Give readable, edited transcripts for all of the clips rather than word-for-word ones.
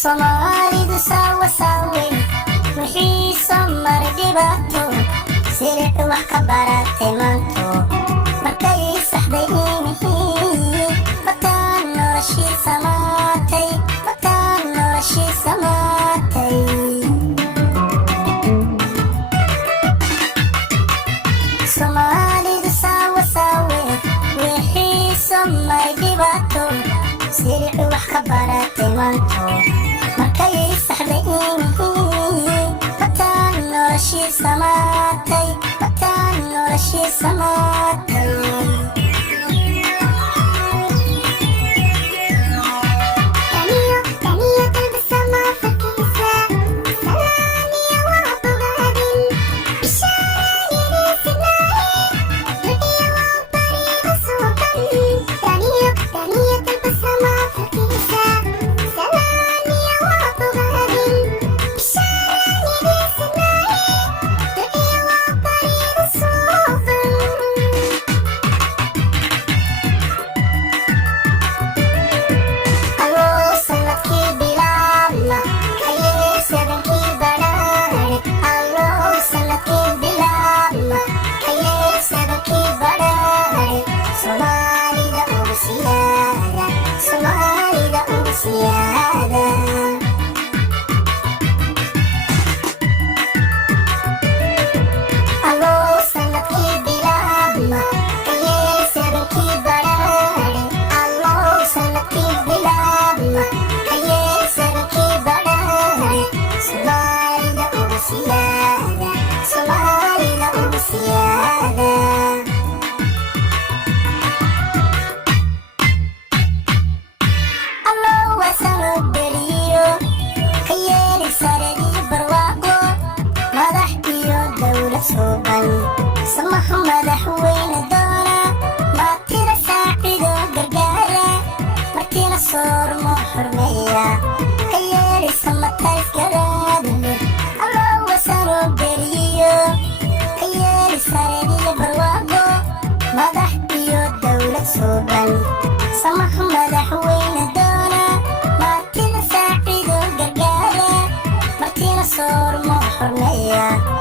Soomaalidu sawa saweyn wixii soo maray dhibaato silic wax ka baratay maanto markay saxday inihii bataan noloshii samaatay Soomaalidu sawa saweyn wixii soo maray dhibaato silic wax ka baratay maanto markay saxday inihii bataan noloshii samaatay سمح مدحوين دونا ما تيرا ساعدو قرقارة مرتين الصور محرمية كيالي سمتها الكرادمي الله وسانو بريو كيالي ساردي برواقو مدح بيو دولة سوبان سمح مدحوين دونا ما تيرا ساعدو قرقارة مرتين الصور محرمية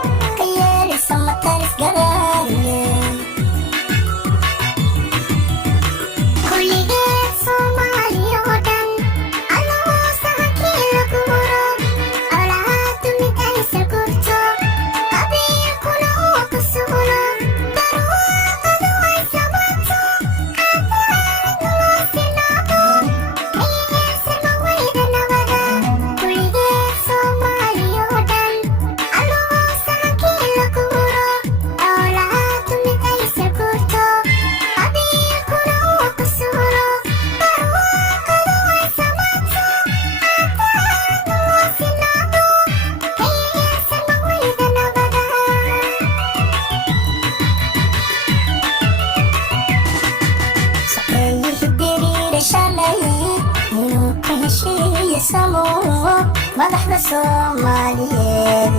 مدحنا Soomaaliyeed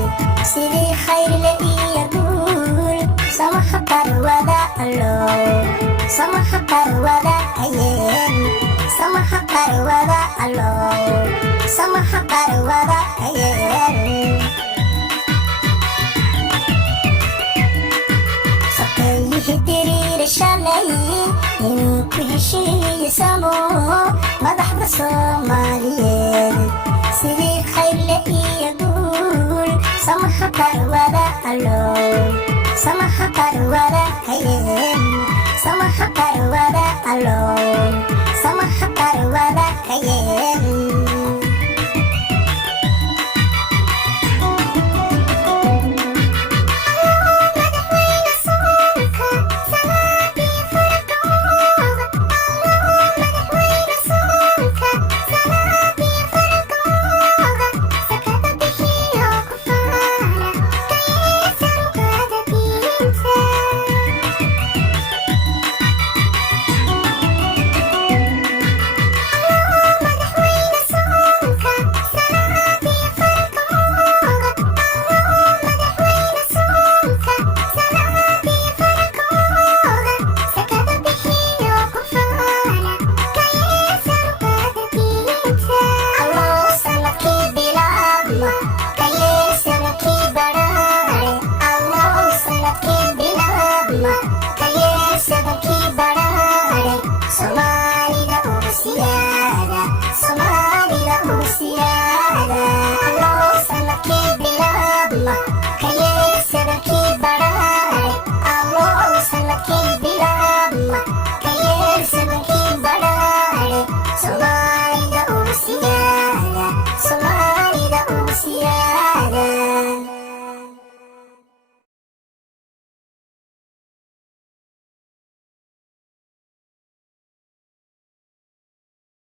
sidii khayr la iyaguul samaha qarwada allow samaha qarwada ayeen samaha qarwada allow samaha qarwada ayeen saqayhi diriir shalay inuu ku heshiiyo samo madaxda Soomaaliyeed sidii khayr la iyaguul samaha qarwada allow samaha qarwada ayeen samaha qarwada allow